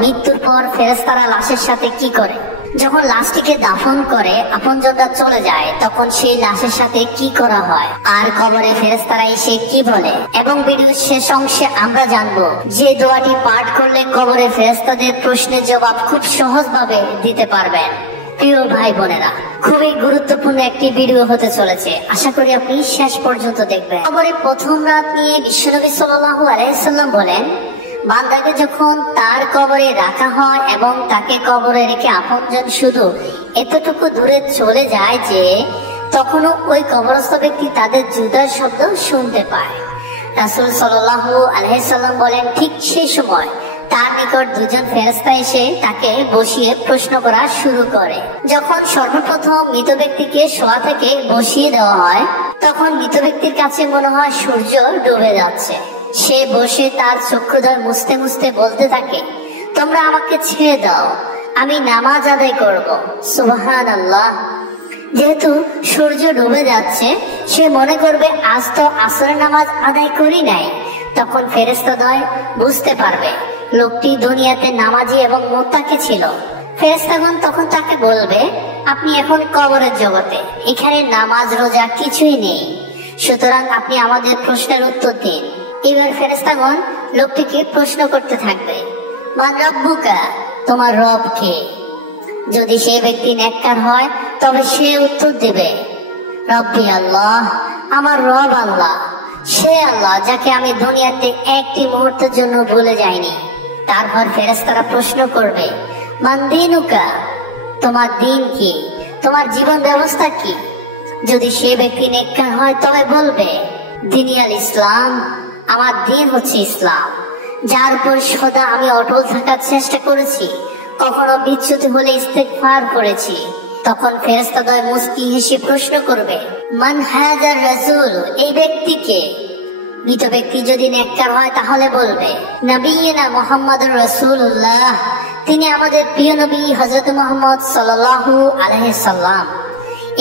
মৃত্যুর পর ফেরেশতারা লাশের সাথে কি করে? যখন লাশটিকে দাফন করে আপনজনরা চলে যায়, তখন সেই লাশের সাথে কি করা হয় আর কবরে ফেরেশতারা এসে কি বলে, এবং ভিডিওর শেষ অংশে আমরা জানবো যে দোয়াটি পাঠ করলে কবরে ফেরেশতাদের প্রশ্নের জবাব খুব সহজভাবে দিতে পারবেন। প্রিয় ভাই বোনেরা, খুবই গুরুত্বপূর্ণ একটি ভিডিও হতে চলেছে, আশা করি আপনি শেষ পর্যন্ত দেখবেন। কবরে প্রথম রাত নিয়ে বিশ্বনবী সাল্লাল্লাহু আলাইহি সাল্লাম বলেন, বান্দাকে যখন তার কবরে রাখা হয় এবং তাকে কবরে রেখে আপনজন শুধু এতটুকু দূরে চলে যায় যে তখনও ওই কবরস্থ ব্যক্তি তাদের জুতার শব্দ শুনতে পায়। রাসূল সাল্লাল্লাহু আলাইহি সাল্লাম বলেন, ঠিক সেই সময় তার নিকট দুজন ফেরেশতা এসে তাকে বসিয়ে প্রশ্ন করা শুরু করে। যখন সর্বপ্রথম মৃত ব্যক্তিকে শোয়া থেকে বসিয়ে দেওয়া হয়, তখন মৃত ব্যক্তির কাছে মনে হয় সূর্য ডুবে যাচ্ছে। সে বসে তার চক্ষুদ্বয় মুছতে মুছতে বলতে থাকে, তোমরা আমাকে ছেড়ে দাও, আমি নামাজ আদায় করব। সুবহানাল্লাহ। যেহেতু সূর্য ডুবে যাচ্ছে, সে মনে করবে আজ তো আসরের নামাজ আদায় করি নাই। তখন ফেরেশতাদ্বয় বুঝতে পারবে লোকটি দুনিয়াতে নামাজি এবং মুত্তাকি ছিল। ফেরেশতাগণ তখন তাকে বলবে, আপনি এখন কবরের জগতে, এখানে নামাজ রোজা কিছুই নেই, সুতরাং আপনি আমাদের প্রশ্নের উত্তর দিন। এবার ফেরেশতাগণ লোকটিকে প্রশ্ন করতে থাকবে, মান রাব্বুকা, তোমার রব কে? যদি সে ব্যক্তি নেককার হয় তবে সে উত্তর দেবে, রব্বি আল্লাহ, আমার রব আল্লাহ, সে আল্লাহ যাকে আমি দুনিয়াতে একটি মুহূর্তের জন্য ভুলে যাইনি। তারপর ফেরেশতারা প্রশ্ন করবে, মান দীনুকা, তোমার দিন কি, তোমার জীবন ব্যবস্থা কি? যদি সে ব্যক্তি নেককার হয় তবে বলবে, দিনী আল ইসলাম, আমার দিন হচ্ছে ইসলাম, যার উপর সদা আমি অটল থাকার চেষ্টা করেছি, কখনো বিচ্যুতি হলে ইস্তেগফার করেছি। তখন ফেরেশতাদ্বয় মুস্কি হেসে প্রশ্ন করবে, মান হাযার রাসূল, এই ব্যক্তিকে? মৃত ব্যক্তি যদি নেককার হয় তাহলে বলবে, নবিয়্যিনা মুহাম্মাদুর রাসূলুল্লাহ, তিনি আমাদের প্রিয় নবী হযরত মুহাম্মদ সাল্লাল্লাহু আলাইহি সাল্লাম।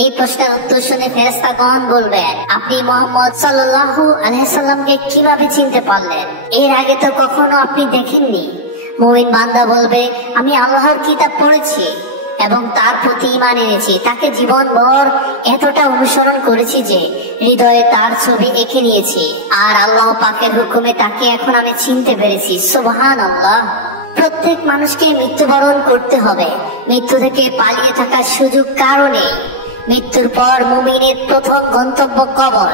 এই প্রশ্নের উত্তর শুনে ফেরেশতাগণ বলবেন, আপনি মুহাম্মদ সাল্লাল্লাহু আলাইহি সাল্লামকে কিভাবে চিনতে পারলেন? এর আগে তো কখনো আপনি দেখেননি। মুমিন বান্দা বলবে, আমি আল্লাহর কিতাব পড়েছি এবং তার প্রতি ঈমান এনেছি, তাকে জীবনভর এতটা অনুসরণ করেছি যে হৃদয়ে তার ছবি এঁকে নিয়েছি, আর আল্লাহ পাকের হুকুমে তাকে এখন আমি চিনতে পেরেছি। সুবহানাল্লাহ। প্রত্যেক মানুষকে মৃত্যুবরণ করতে হবে, মৃত্যু থেকে পালিয়ে থাকার সুযোগ কারো নেই। মৃত্যুর পর মুমিনের প্রথম গন্তব্য কবর।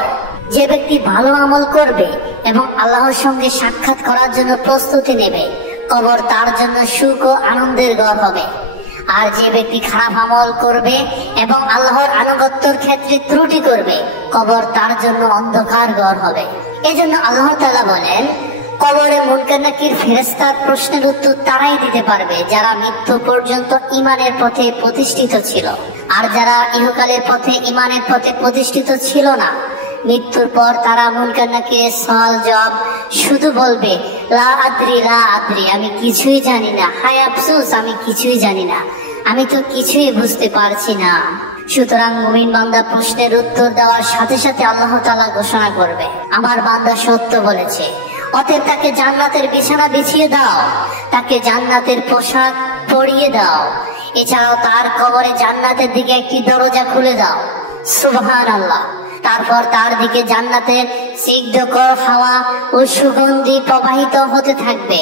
যে ব্যক্তি ভালো আমল করবে এবং আল্লাহর সঙ্গে সাক্ষাৎ করার জন্য প্রস্তুতি নেবে, কবর তার জন্য সুখ ও আনন্দের ঘর হবে। আর যে ব্যক্তি খারাপ আমল করবে এবং আল্লাহর আনুগত্যের ক্ষেত্রে ত্রুটি করবে, কবর তার জন্য অন্ধকার ঘর হবে। এজন্য আল্লাহ তাআলা বলেন, কবরে মুনকার নাকির ফেরেশতার প্রশ্নের উত্তর তারাই দিতে পারবে যারা মৃত্যু পর্যন্ত ঈমানের পথে প্রতিষ্ঠিত ছিল। আর যারা ইহকালের পথে ঈমানের পথে প্রতিষ্ঠিত ছিল না, মৃত্যুর পর তারা মুনকার নাকিরের সওয়াল জবাব শুধু বলবে, লা আদ্রি, লা আদ্রি, আমি কিছুই জানি না, হায় আফসোস, আমি কিছুই জানি না, আমি তো কিছুই বুঝতে পারছি না। সুতরাং মুমিন বান্দা প্রশ্নের উত্তর দেওয়ার সাথে সাথে আল্লাহ তাআলা ঘোষণা করবে, আমার বান্দা সত্য বলেছে, অতএব তাকে জান্নাতের বিছানা বিছিয়ে দাও, তাকে জান্নাতের পোশাক পরিয়ে দাও, এছাড়াও তার কবরে জান্নাতের দিকে একটি দরজা খুলে দাও। সুবহানাল্লাহ। তারপর তার দিকে জান্নাতের সিদ্ধকর হাওয়া ও সুগন্ধি প্রবাহিত হতে থাকবে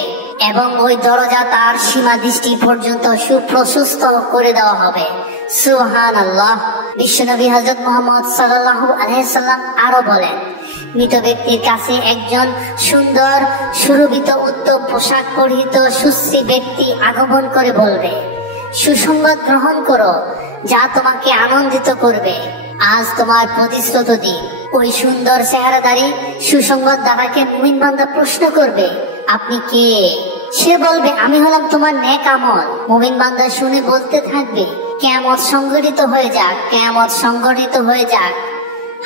এবং ওই দরজা তার সীমা দৃষ্টি পর্যন্ত সুপ্রশস্ত করে দেওয়া হবে। সুবহানাল্লাহ। বিশ্বনবী হযরত মুহাম্মদ সাল্লাল্লাহু আলাইহি সাল্লাম আরো বলেন, মৃত ব্যক্তির কাছে একজন সুন্দর সুরভিত উত্তম পোশাক পরিহিত সুশ্রী ব্যক্তি আগমন করে বলবে, সুসংবাদ গ্রহণ করো, যা তোমাকে আনন্দিত করবে, আজ তোমার প্রতিশ্রুত দিন। ওই সুন্দর চেহারাদারী সুসংবাদ দাতাকে মুমিন বান্দা প্রশ্ন করবে, আপনি কে? সে বলবে, আমি হলাম তোমার নেক আমল। মুমিন বান্দা শুনে বলতে থাকবে, কিয়ামত সংঘটিত হয়ে যাক, কিয়ামত সংঘটিত হয়ে যাক।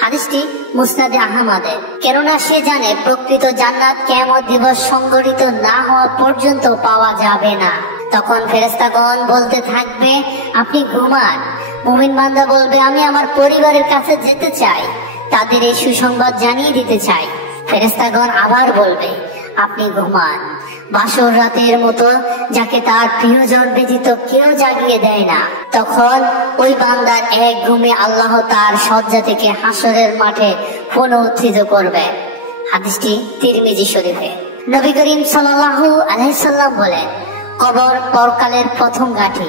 হাদিসটি মুসনাদে আহমদের। কেননা সে জানে প্রকৃত জান্নাত কিয়ামত দিবস সংঘটিত না হওয়া পর্যন্ত পাওয়া যাবে না। তখন ফেরেশতাগণ বলতে থাকবে, আপনি ঘুমান। মুমিন বান্দা বলবে, আমি আমার পরিবারের কাছে যেতে চাই, তাদের এই সুসংবাদ জানিয়ে দিতে চাই। ফেরেশতাগণ আবার বলবে, আপনি ঘুমান। বাসর রাতের মতো যাকে তার প্রিয়জন ব্যতীত কেউ জাগিয়ে দেয় না, তখন ওই বান্দার এক ঘুমে আল্লাহ তার শয্যা থেকে হাসরের মাঠে পুনরুত্থিত করবে। হাদিসটি তিরমিজি শরীফে। নবী করিম সাল্লাল্লাহু আলাইহি সাল্লাম বলেন, কবর পরকালের প্রথম ঘাঁটি।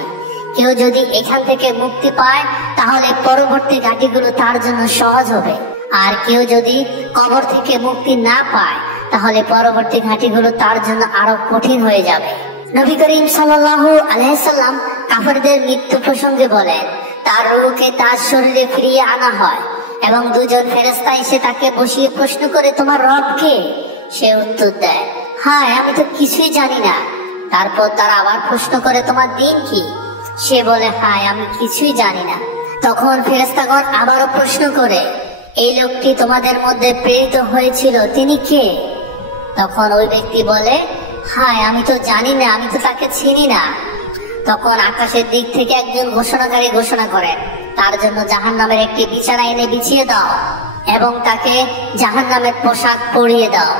কেউ যদি এখান থেকে মুক্তি পায় তাহলে পরবর্তী ঘাঁটিগুলো তার জন্য সহজ হবে, আর কেউ যদি কবর থেকে মুক্তি না পায় তাহলে পরবর্তী ঘাঁটিগুলো তার জন্য আরো কঠিন হয়ে যাবে। নবী করিম সাল্লাল্লাহু আলাইহি সাল্লাম কাফেরদের মৃত্যু প্রসঙ্গে বলেন, তার রূহকে তার শরীরে ফিরিয়ে আনা হয় এবং দুজন ফেরেশতা এসে তাকে বসিয়ে প্রশ্ন করে, তোমার রব কে? সে উত্তর দেয়, হায় আমি তো কিছুই জানি না। তারপর তারা আবার প্রশ্ন করে, তোমার দিন কি? সে বলে, হায় আমি কিছুই জানি না। তখন ফেরেশতাগণ আবারও প্রশ্ন করে, এই লোকটি তোমাদের মধ্যে প্রেরিত হয়েছিল, তিনি কে? তখন ওই ব্যক্তি বলে, হায় আমি তো জানি না, আমি তো তাকে চিনি না। তখন আকাশের দিক থেকে একজন ঘোষণাকারী ঘোষণা করেন, তার জন্য জাহান্নামের একটি বিছানা এনে বিছিয়ে দাও এবং তাকে জাহান্নামের পোশাক পরিয়ে দাও,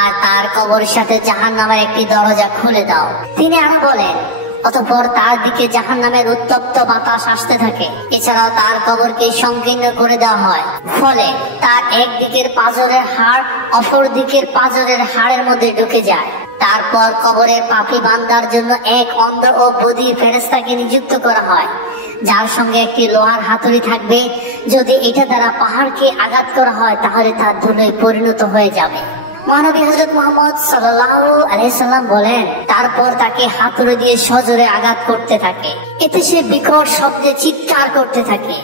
আর তার কবরের সাথে জাহান্নামের একটি দরজা খুলে দাও। তিনি আরো বলেন, অতঃপর তার দিকে জাহান্নামের উত্তপ্ত বাতাস আসতে থাকে। এছাড়াও তার কবরকে সংকীর্ণ করে দেওয়া হয়, ফলে তার এক দিকের পাঁজরের হাড় অপর দিকের পাঁজরের হাড়ের মধ্যে ঢুকে যায়। তারপর কবরের পাপী বান্দার জন্য এক অন্ধ ও বধির ফেরেশতাকে নিযুক্ত করা হয়, যার সঙ্গে একটি লোহার হাতুড়ি থাকবে। যদি এটা দ্বারা পাহাড়কে আঘাত করা হয় তাহলে তার ধুলোয় পরিণত হয়ে যাবে। মহানবী হযরত মুহাম্মদ সাল্লাল্লাহু আলাইহি সাল্লাম বলেন, তারপর তাকে হাতুড়ি দিয়ে সজোরে আঘাত করতে থাকে। এতে সে বিকট শব্দে চিৎকার করতে থাকে,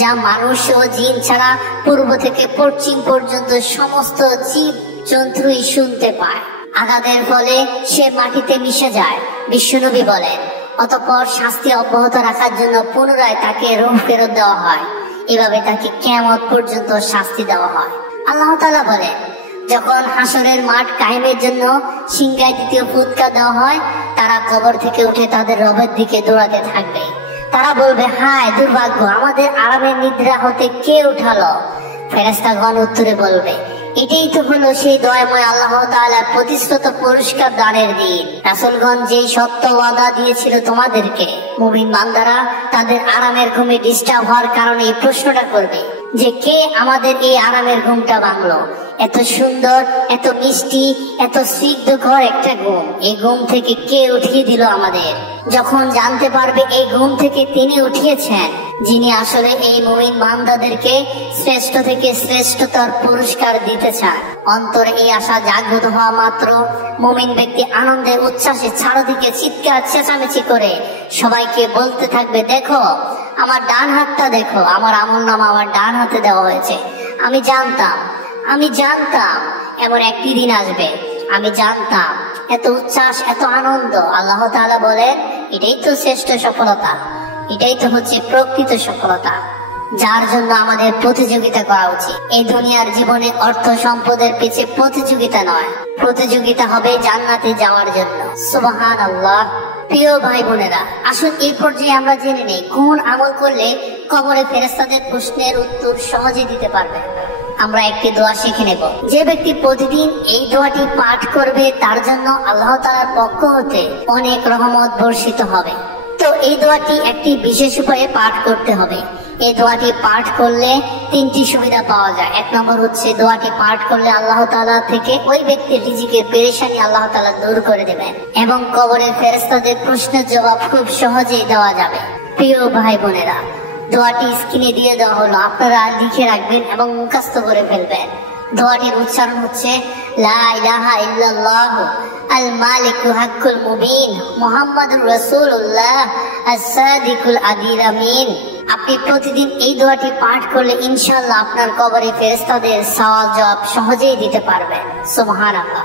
যা মানুষ ও জিন ছাড়া পূর্ব থেকে পশ্চিম পর্যন্ত সমস্ত জীব জন্তুই শুনতে পায়। আঘাতের ফলে সে মাটিতে মিশে যায়। বিশ্বনবী বলেন, অতঃপর শাস্তি অব্যাহত রাখার জন্য পুনরায় তাকে রূহ ফেরত দেওয়া হয়। এভাবে তাকে কিয়ামত পর্যন্ত শাস্তি দেওয়া হয়। আল্লাহ তাআলা বলেন, যখন হাসরের মাঠ কায়েমের জন্য সিংহায় দ্বিতীয় ফুৎকার দেওয়া হয়, তারা কবর থেকে উঠে তাদের রবের দিকে দৌড়াতে থাকবে। তারা বলবে, হায় দুর্ভাগ্য, আমাদের আরামের নিদ্রা হতে কে উঠালো? ফেরেশতাগণ উত্তরে বলবে, এটাই তো হলো সেই দয়াময় আল্লাহ তাআলার প্রতিশ্রুত পুরস্কার দানের দিন। রাসূলগণ যেই সত্য ওয়াদা দিয়েছিল তোমাদেরকে, মুমিন বান্দারা তাদের আরামের ঘুমে ডিস্টার্ব হওয়ার কারণে এই প্রশ্নটা করবে যে, কে আমাদের এই আরামের ঘুমটা ভাঙলো? এত সুন্দর, এত মিষ্টি, এত স্নিগ্ধকর একটা ঘুম, এই ঘুম থেকে কে উঠিয়ে দিল আমাদের? যখন জানতে পারবে এই ঘুম থেকে তিনি উঠিয়েছেন, যিনি আসলে এই মুমিন বান্দাদেরকে শ্রেষ্ঠ থেকে শ্রেষ্ঠতর পুরস্কার দিতে চান। অন্তরে এই আশা জাগ্রত হওয়া মাত্র মুমিন ব্যক্তি আনন্দে উচ্ছ্বাসে চারদিকে চিৎকার চেঁচামেচি করে সবাইকে বলতে থাকবে, দেখো আমার ডান হাতটা দেখো, আমার আমলনামা আমার ডান হাতে দেওয়া হয়েছে। আমি জানতাম এমন একটি দিন আসবে, আমি জানতাম। এত উচ্ছ্বাস, এত আনন্দ। আল্লাহ তাআলা বলেন, এটাই তো শ্রেষ্ঠ সফলতা, এটাই তো হচ্ছে প্রকৃত সফলতা, যার জন্য আমাদের প্রতিযোগিতা করা উচিত। এই দুনিয়ার জীবনে অর্থ সম্পদের পিছে প্রতিযোগিতা নয়, প্রতিযোগিতা হবে জান্নাতে যাওয়ার জন্য। সুবহানাল্লাহ। প্রিয় ভাই বোনেরা, আসুন এই পর্যায়ে আমরা জেনে নেই কোন আমল করলে কবরে ফেরেশতাদের প্রশ্নের উত্তর সহজে দিতে পারবে। আমরা একটি দোয়া শিখে নেব। যে ব্যক্তি প্রতিদিন এই দোয়াটি পাঠ করবে তার জন্য আল্লাহ তাআলার পক্ষ হতে অনেক রহমত বর্ষিত হবে। তো এই দোয়াটি একটি বিশেষ উপায়ে পাঠ করতে হবে। এই দোয়াটি পাঠ করলে তিনটি সুবিধা পাওয়া যায়। এক নম্বর হচ্ছে, দোয়াটি পাঠ করলে আল্লাহ তাআলা থেকে ওই ব্যক্তির রিজিকের পেরেশানি আল্লাহ তাআলা দূর করে দেবেন এবং কবরের ফেরেশতাদের প্রশ্নের জবাব খুব সহজেই দেওয়া যাবে। প্রিয় ভাই বোনেরা, দোয়াটি স্ক্রিনে দিয়ে দেওয়া হলো, আপনারা লিখে রাখবেন এবং মুখস্থ করে ফেলবেন। দোয়াটির উচ্চারণ হচ্ছে, লা ইলাহা ইল্লাল্লাহ আল মালিকু হাক্কুল মুবিন মুহাম্মাদুর রাসূলুল্লাহ as-সাদিকুল আদিল আমিন। আপনি প্রতিদিন এই দোয়াটি পাঠ করলে ইনশাআল্লাহ আপনার কবরে ফেরেশতাদের সওয়াল জবাব সহজেই দিতে পারবেন। সুবহানাল্লাহ।